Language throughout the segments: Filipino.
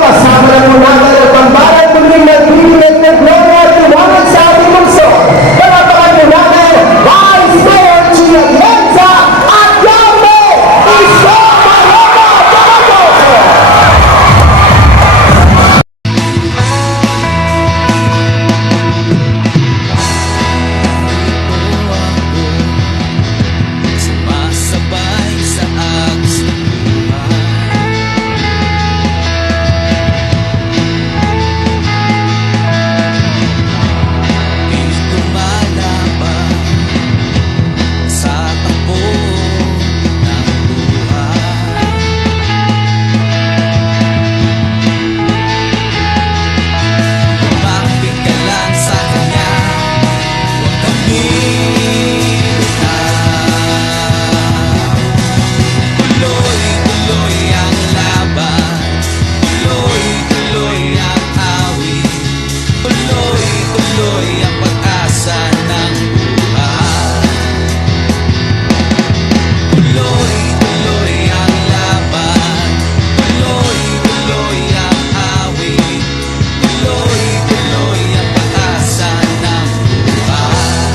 kasama ng unahan at pambalan kundi nagbibigay ng gloria at iwanan sa ating lungsod. Palapakan mo natin, Vice Mayor Gia Atienza at Yame Isko Maroma Camagoso! Sumasabay sa agos ng buhay. Di lumalaban sa takbo ng buhay. Lumapit ka lang sa kanya, huwag kang tuloy-tuloy ang laban, tuloy-tuloy ang awit, tuloy-tuloy ang pag-asa ng buhay. Tuloy-tuloy ang laban, tuloy-tuloy ang awit, tuloy-tuloy ang pag-asa ng buhay.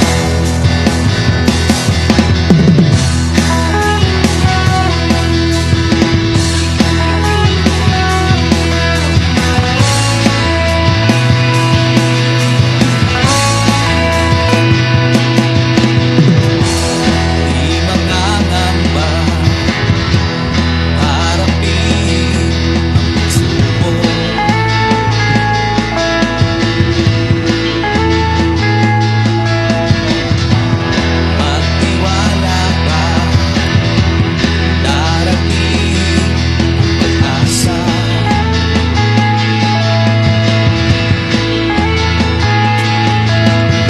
Di mangangamba, harapin ang pagsubok. Magtiwala ka, darating ang pag-asa.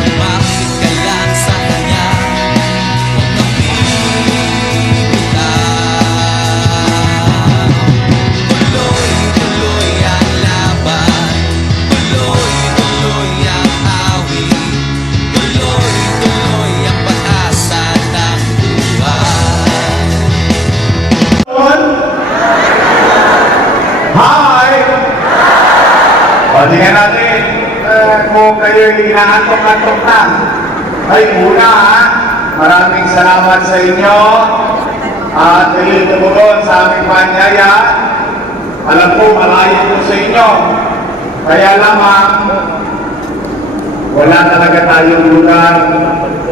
Lumapit ka lang sa kanya, huwag kang bibitaw. Tuloy-tuloy ang laban, tuloy-tuloy ang awit, tuloy-tuloy ang pag-asa ng buhay. Hi! O, tingnan natin kung kayo'y inaantok-antok na. Ay, una maraming salamat sa inyo at kayo'y tumugon sa aming panyaya. Alam ko, malayo ko sa inyo. Kaya lamang, wala talaga tayong lugar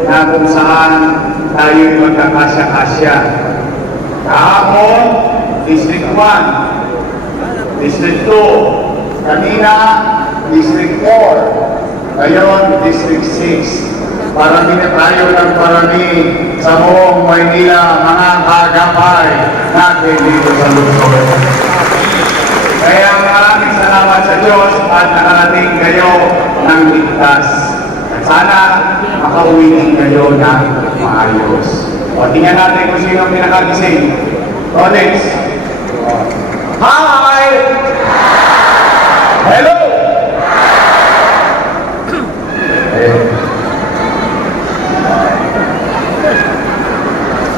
na kung saan tayo'y magkakasya-kasya. Kahapon, District 1, District 2, kanina, District 4, ngayon, District 6. Parami na tayo ng parami sa buong Maynila, mga kagapay natin dito sa lungsod. Kaya maraming salamat sa Diyos at nakarating kayo ng ligtas. At sana makauwi din kayo ng maayos. O, tingnan natin kung sino ang pinakagising. Rolex. Hi! Hello!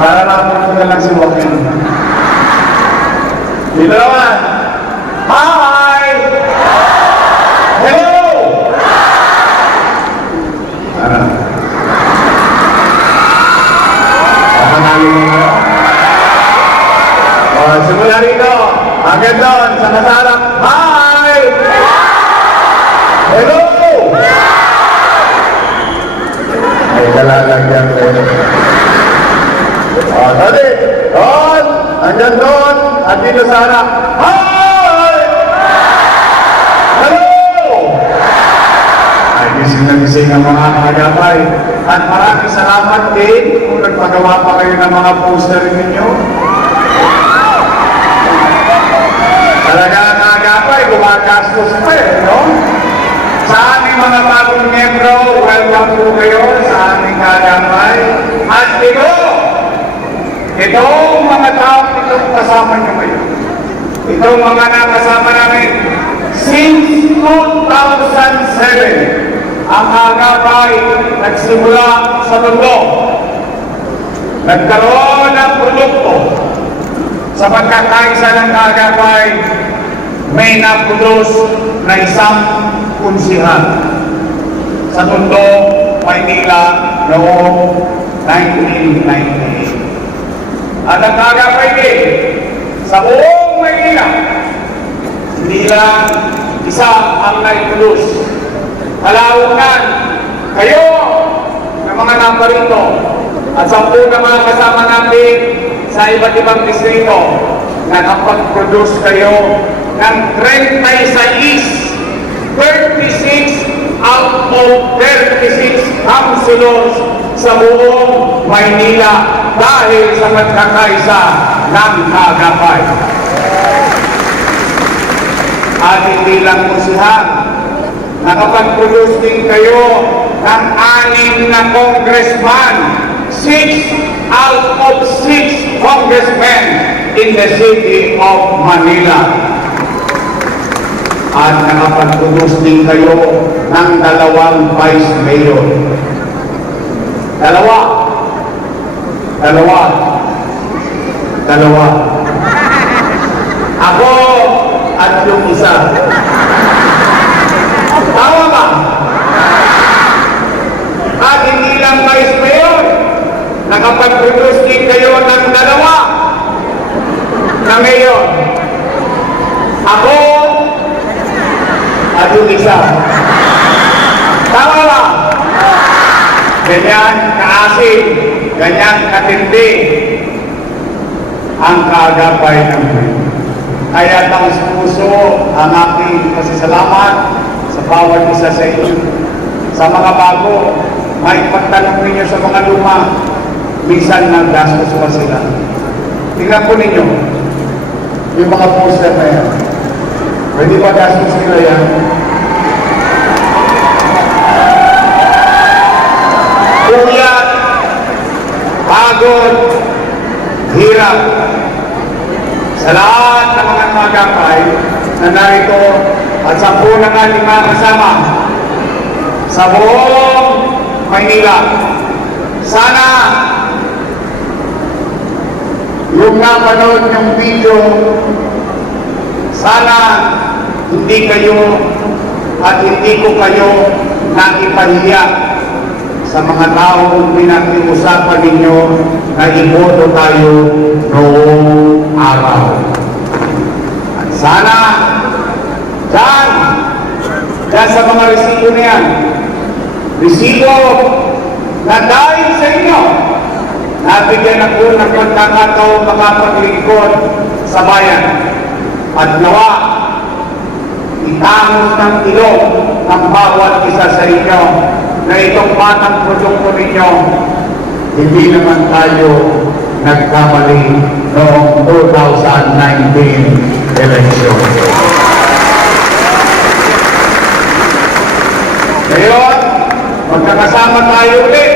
Para lang po na lang si Joaquin. Dito naman. Hi! Hello! Ano? Pangaling mo. Simula rito. Agad doon sa nasarap. Hi! Hello! Ay, dalagang yan kayo. Tadi, doon, andyan doon, at dito sa harap. Hi! Hello! Ay, gising na gising ang mga kagapay. At maraming salamat din kung nagpagawa pa kayo ng mga poster ninyo. Talaga ang kagapay, gumagastos pa no? Sa aming mga bagong membro, welcome po kayo sa aming kagapay. At itong mga tao, itong kasama nyo kayo. Itong mga nakasama namin since 2007, ang agapay nagsimula sa mundo. Nagkaroon ng produkto sa pagkakaisa ng agapay may napulos na isang kunsihal sa Tondo, Maynila noong 1998. At ang kagapay din sa buong Maynila, hindi lang isa ang naipulos. Kalaunan, kayo ng mga nambarito at 10 na mga kasama natin sa iba't ibang distrito, nakapag-produce kayo ng 36 out of 36 councilors sa buong Maynila dahil sa pagkakaisa ng kagapay. At hindi lang po siya, nakapag-produce din kayo ng 6 na congressman, 6 out of 6 congressmen in the city of Manila. At nakapag-produce din kayo ng 2 vice mayor. Dalawa. Ako at yung isa. Tama ba? At hindi lang vice mayor, nakapag-produce din kayo ng 2 na mayor. Ako at yung isa. Tama ba? Ganyan kaasin, ganyan katindi ang kagapay ng Panginoon. Kaya taos puso ang aking pasasalamat sa bawat isa sa inyo. Sa mga bago, may pagtanong ninyo sa mga luma, minsan naggastos pa sila. Tingnan po ninyo, yung mga poster na yan. Pwede ba gastos nila yan? Puyat, pagod, hirap. Sa lahat ng mga magapay na narito at 10 na nga 5 kasama sa buong Maynila. Sana yung napanood yung video, sana hindi kayo at hindi ko kayo nakipahiya sa mga taong pinakiusapan ninyo na iboto tayo noong araw. At sana dyan sa mga resibo na yan, resibo na dahil sa inyo, nabigyan ako ng pagkakataon makapaglingkod sa bayan. At nawa, itangos ng ilong ng bawat isa sa inyo na itong batang produkto ninyo, hindi naman tayo nagkamali noong 2019 election. Ngayon, magkakasama tayo ulit,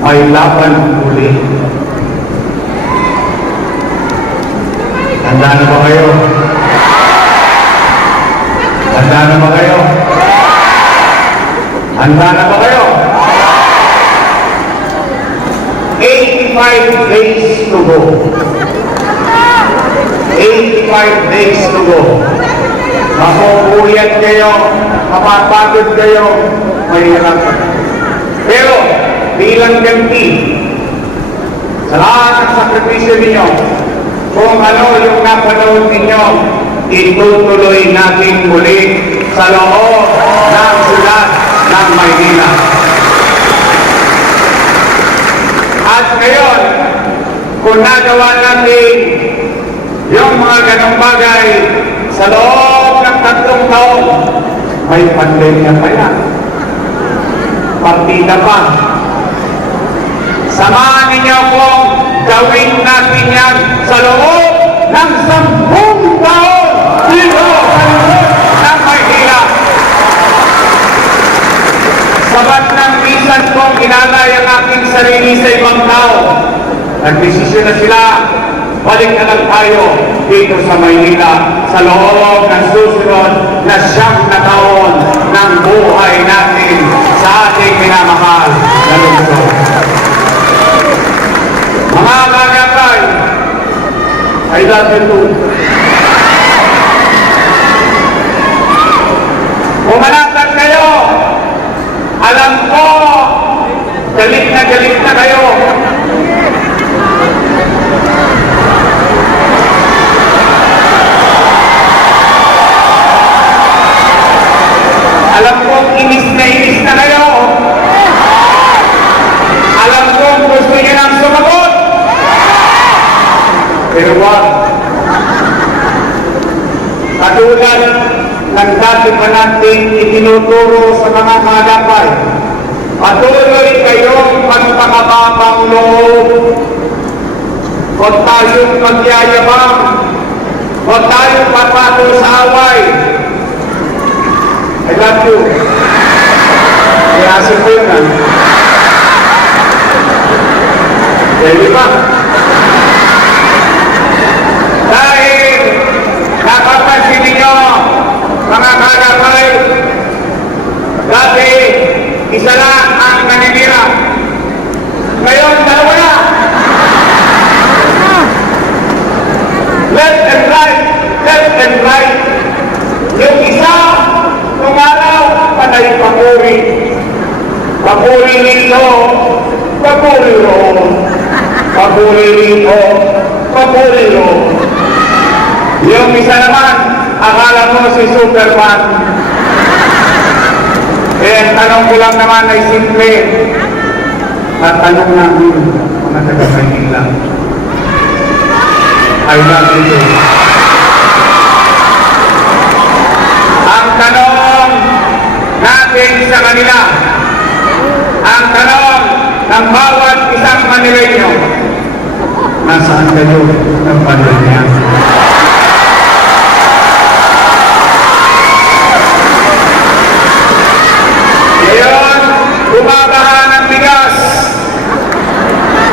may laban ulit. Handa na ba kayo? Handa na ba kayo? Handa na ba kayo? 85 days to go. 85 days to go. Mapupuyat kayo, mapapagod kayo, mahirap. Pero, bilang ganti, sa lahat ng sakripisyo ninyo, kung ano yung napanood ninyo, itutuloy natin muli sa loob ng syudad ng Maynila. At ngayon, kung nagawa natin yung mga ganong bagay sa loob ng 3 taon, may pandemya pa yan. Partida pa. Samahan ninyo kung gawin natin yan sa loob ng 10 taon dito sa loob ng Maynila. Sabat ng minsan kong inalay ang aking sarili sa ibang tao. Nagdesisyon na sila, balik na lang tayo dito sa Maynila sa loob ng susunod na 9 na taon ng buhay natin sa ating minamahal na lungsod. Mga kagapay, I love you too. katulad ng dati pa natin itinuturo sa mga kalakay. Patuloy kayong magpakababang loob. Huwag tayong magyayabang. Huwag tayong papatol sa away. I love you. Iyasin ko yun, ha? Pwede ba? Dahil napapansin ninyo, mga kalakay, dati isa lang ang naninira. Ngayon, dalawa na. Left and right, left and right. Yung isa, tumalaw, panay papuri. Papuri rito, papuri roon. Papuri rito, papuri roon. Yung isa naman, akala mo si Superman. Eh, tanong ko lang naman ay simple. Tatanong namin, mga taga-Maynila. I love you too. Ang tanong natin sa kanila, ang tanong ng bawat isang Manileño, nasaan kayo ng pandemya? Ngayon, bumabaha ng bigas.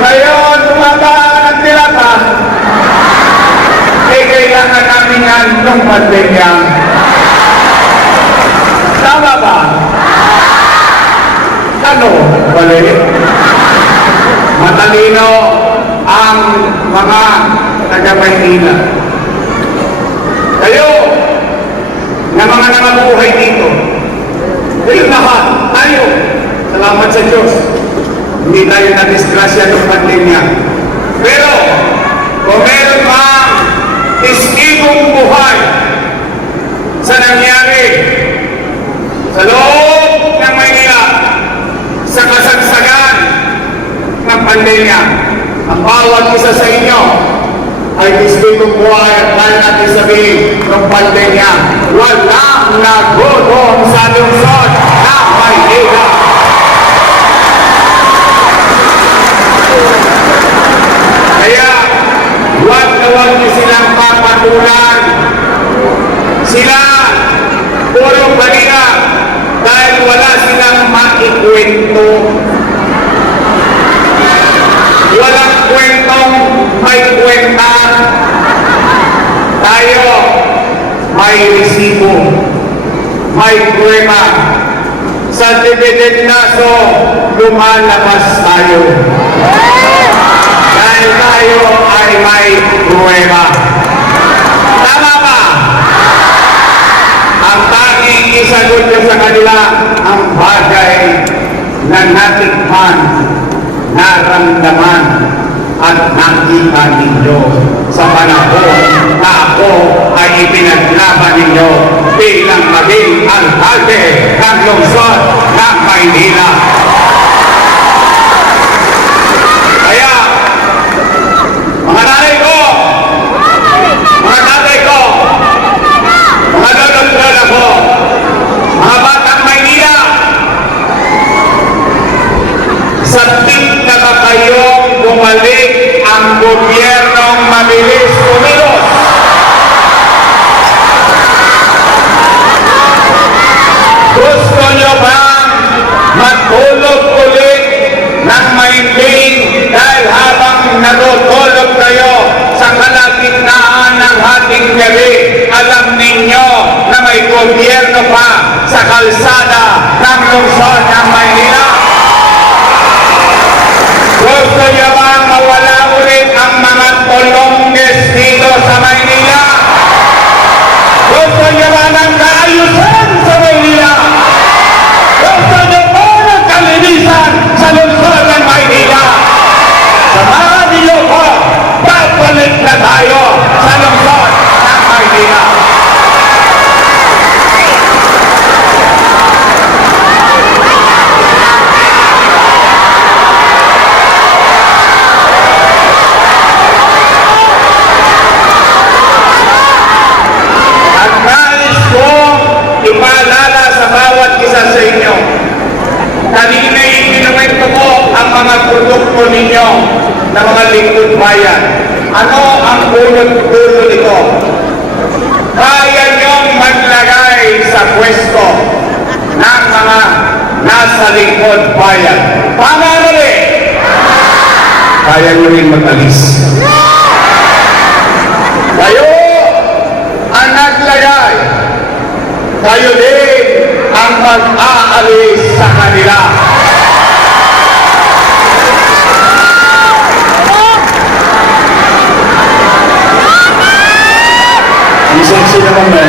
Ngayon, bumabaha ng tilata. Eh, kailangan namin yan nung pandemya. Tama ba? Ano? Balik? Matalino ang mga taga-Maynila. Kayo, na mga namabuhay dito, kayo lahat, tayo, salamat sa Diyos, hindi tayo na-disgrasya ng pandemya. Pero, kung meron mang iskigong buhay sa nangyari sa loob ng Maynila sa kasagsagan ng pandemya, ang bawat isa sa inyo ay iskigong buhay at kaya natin sabihin ng pandemya, walang nagulong sa lungsod ng Maynila. Kaya, huwag na huwag niyo silang papatulan. Sila, puro kanina, dahil wala silang maikwento. Walang kwentong may kwenta. Tayo, may resibo, may prueba. Sa dividend naso, lumalabas tayo. Dahil tayo ay may prueba. Tama ba? Ang tanging isagot nyo sa kanila ang bagay na natikman, naramdaman, at nakita ninyo sa panahon na ako ay ipinaglaban ninyo bilang maging alkalde ng lungsod ng Maynila. Kaya, mga nanay ko, mga tatay ko, mga lolo-lola ko, mga batang Maynila, sabik na ba kayong bumalik ang gobyernong mabilis kumilos? Gusto nyo bang matulog ulit ng mahimbing dahil habang natutulog kayo sa kalagitnaan ng hating gabi, alam ninyo na may gobyerno pa sa kalsada ng lungsod ng Maynila? Gusto nyo bang mawala ulit ang mga tolongges dito sa Maynila? Gusto nyo ba ng kaayusan sa Maynila? Gusto nyo ba ng kalinisan sa lungsod ng Maynila? Samahan niyo ko, babalik na tayo sa lungsod ng Maynila. bayan. Tama na rin! Kaya nyo rin mag-alis. Kayo ang naglagay. Kayo din ang mag-aalis sa kanila. Lisensi naman ba?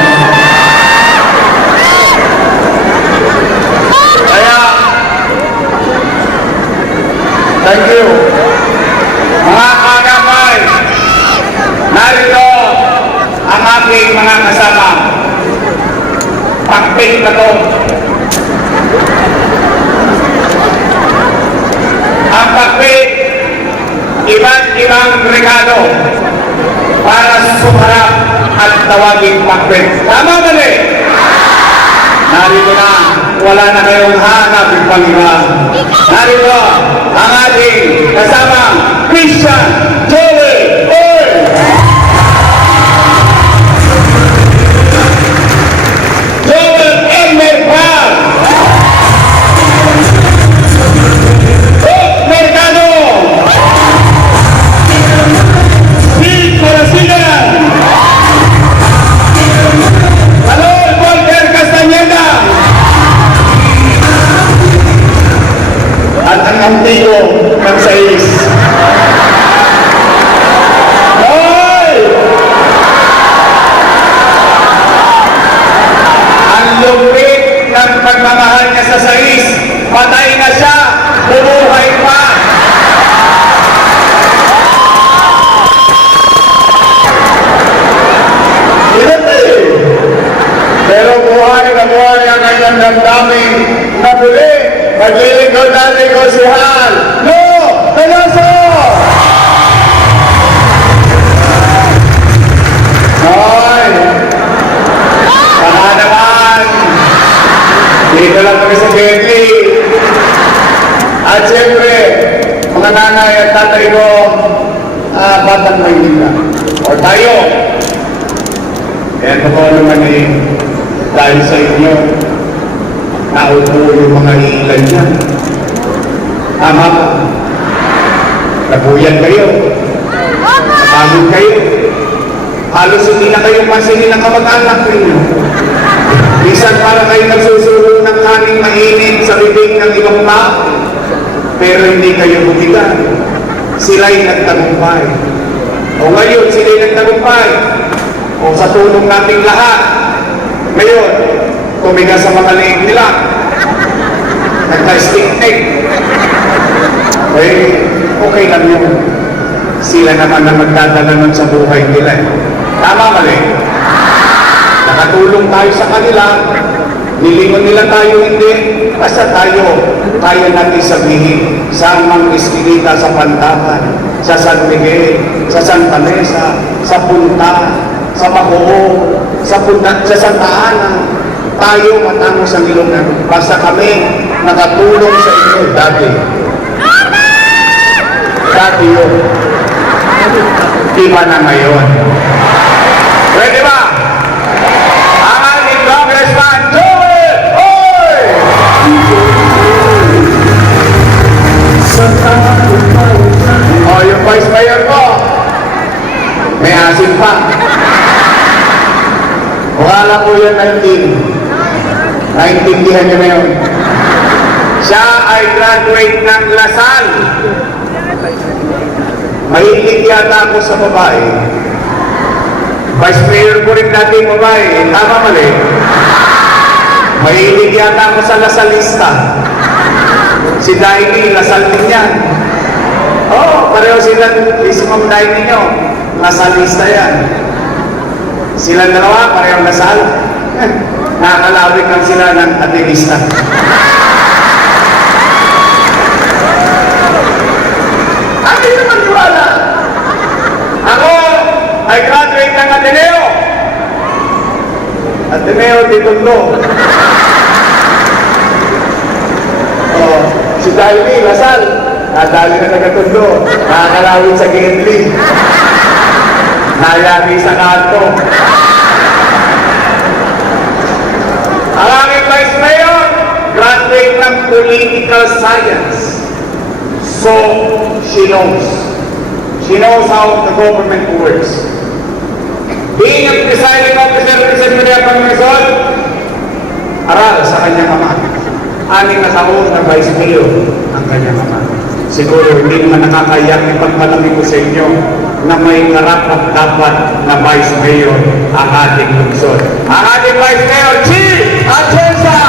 Kaya, thank you. Mga kagamay, narito ang aking mga kasama. Pakping na to. Ang pakping, iba't ibang regalo para sumarap at tawaging pakping. Tama ba rin? Narito na, wala na kayong hanap ng Panginoon. Narito ang ating kasamang Christian Joel Oy! Joel Elmer Paz! Hope Mercado! Steve Corasigan! Alon Walter Castañeda! At ang antigo ng sais. Hoy! Ang lupit ng pagmamahal niya sa sais, patay na siya, bumuhay pa. Pero buhay na buhay ang kanyang damdamin na muli maglilingkod natin ko si Hal. No! Tanaso! Hoy! Baka naman! Dito lang kami sa Bentley. At siyempre, mga nanay at tatay ko, batang Maynila. O tayo, kaya totoo naman dahil sa inyo, naupo yung mga ilan dyan. Tama ba? Nabuyan kayo. Napagod kayo. Halos hindi na kayo pansinin ng kamag-anak ninyo. Minsan para kayo nagsusulong ng kaning mainit sa bibig ng ibang tao. Pero hindi kayo bumigan. Sila'y nagtagumpay. O ngayon, sila'y nagtagumpay. O sa tulong nating lahat. Ngayon, tumiga sa mga leeg nila. Nagka-stick-neck. Okay lang yun. Sila naman na magdadala nun sa buhay nila. Tama mali. Nakatulong tayo sa kanila. Nilingon nila tayo hindi. Basta tayo, kaya natin sabihin sa Mang Esquilita sa Pantakan, sa San Miguel, sa Santa Mesa, sa Punta, sa Bacoor, sa Santa Ana, tayo matamo sa Ilonggo. Basta kami nakatulong sa inyo dati. Dati yun. Iba na ngayon. Pwede ba? Ang ating Congressman Joel Oy! O, yung Vice Mayor ko, may asin pa. Mukha po yan 19. Naintindihan niyo na yun. Siya ay graduate ng Lasal. Mahilig yata ako sa babae. Vice Mayor ko rin dating babae. Tama mali. Mahilig yata ako sa Lasalista. Si Daini, Lasal din yan. Oo, pareho sila. Si Ma'am Daini nyo. Lasalista yan. Sila dalawa, parehong Lasal. Nakakalawit lang sila ng atilista. Hindi naman niwala. Ako ay graduate ng Ateneo. Ateneo de Tondo. Si Daini, Lasal. Nadali na taga-Tondo. Nakakalawit sa Gendry. Nayari sa kanto. Ang aming Vice Mayor, graduate ng political science. So, she knows. She knows how the government works. Being a presiding officer ng Secretary of Luzon, aral sa kanyang ama. 6 na taon na vice mayor ang kanyang ama. Siguro hindi naman nakakayak ipagpalami ko sa inyo na may karapat dapat na vice mayor ang ating lungsod. Ang ating vice mayor, Chief Atienza!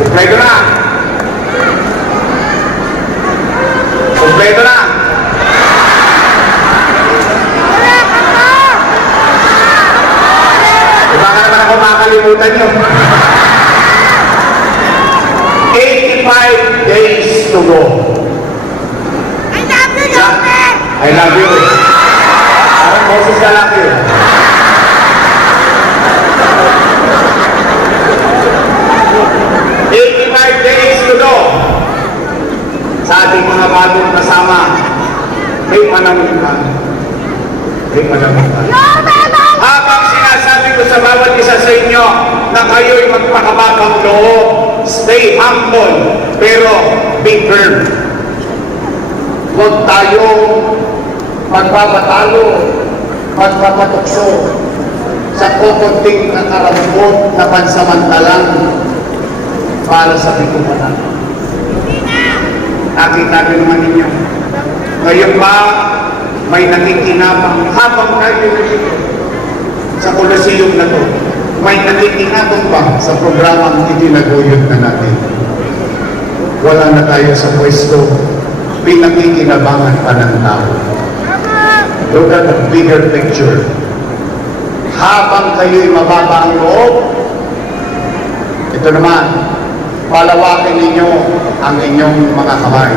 Kompleto na! Kompleto na! Baka naman ako makakalimutan nyo. 85 days to go. I love you, Joker! I love you. Parang boses ka lang yun. Days to go. Sa ating mga bagong kasama, may panamuntan. May panamuntan. Habang sinasabi ko sa bawat isa sa inyo na kayo'y magpakababang loob, stay humble, pero be firm. Huwag tayo magbabatalo, magpapatukso sa kukunting nakarambot na pansamantalang para sa pitumanan. Nakita nyo naman ninyo. Ngayon ba may nakikinabang habang tayo dito sa Coliseum na to? May nakikinabang ba sa programang itinaguyod na natin? Wala na tayo sa pwesto, pinakikinabangan pa ng tao. Look at the bigger picture. Habang kayo'y mababa ang loob, ito naman, palawakin ninyo ang inyong mga kamay.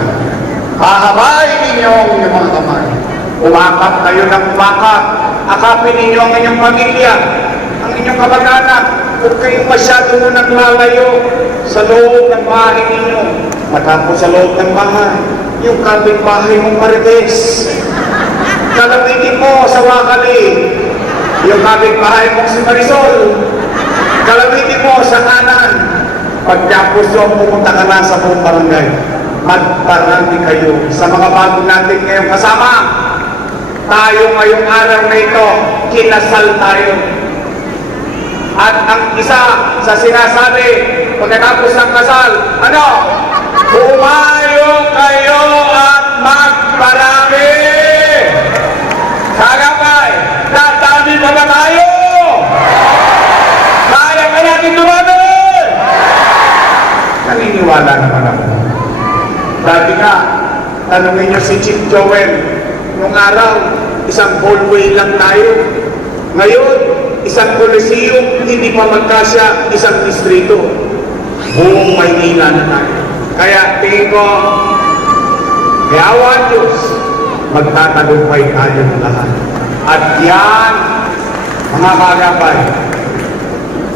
Pahabain ninyo ang inyong mga kamay. Umakap kayo ng umakap. Akapin ninyo ang inyong pamilya, ang inyong kamag-anak. Huwag kayong masyado mo naglalayo sa loob ng bahay ninyo. Matapos sa loob ng bahay, yung kapitbahay mong marites. Kalapitin mo sa wakali, yung kapitbahay mong si Marisol. Kalapitin mo sa kanan. Pagkapos yung pumunta ka na sa buong barangay, magparami kayo sa mga bago natin ngayong kasama. Tayo ngayong araw na ito, kinasal tayo. At ang isa sa sinasabi, pagkatapos ng kasal, ano? Humayo kayo at magparami! Sagapay, tatami pa ba tayo? Kaya ka natin lumami! Naniniwala naman ako. Dati nga, tanungin niyo si Chief Joel, nung araw, isang hallway lang tayo. Ngayon, isang Coliseum, hindi pa magkasya, isang distrito. Buong Maynila na tayo. Kaya tingin ko, may awa ang Diyos, magtatagumpay tayo ng lahat. At yan, mga kagapay,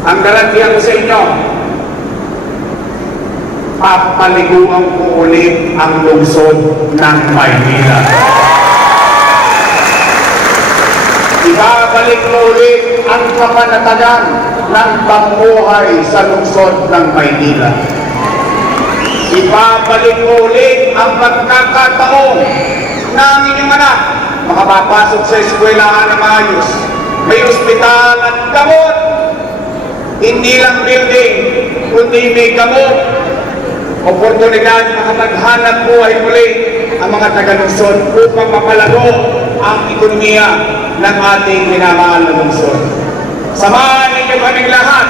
ang garantiya ko sa inyo, papaliguan ko ulit ang lungsod ng Maynila. Ibabalik ko ulit ang kapanatagan ng pamumuhay sa lungsod ng Maynila. Ibabalik ko ulit ang pagkakataon na ang inyong anak makapapasok sa eskwelahan na maayos. May ospital at gamot. Hindi lang building, kundi may gamot. Oportunidad na maghanap buhay muli ang mga taga-lungsod upang mapalago ang ekonomiya ng ating minamahal na lungsod. Samahan ninyo kaming lahat.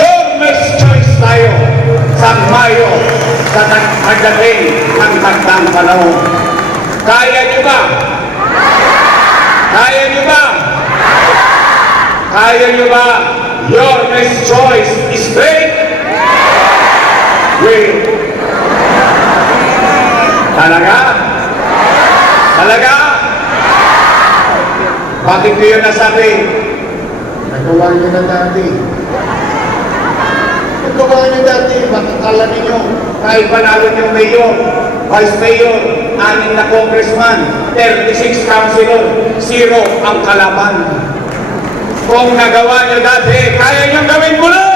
Yung Miss Choice tayo sa Mayo sa pagdating ng magdang panahon. Kaya nyo ba? Kaya nyo ba? Kaya nyo ba? Your Miss Choice is great. Wait. Talaga? Talaga? Bakit ko yun nasabi? Nagawa nyo na dati. Nagawa nyo dati, bakit kala ninyo? Kahit panalo nyo mayor, Vice Mayor, 6 na congressman, 36 councilor, 0 ang kalaban. Kung nagawa niyo dati, kaya niyong gawin muli!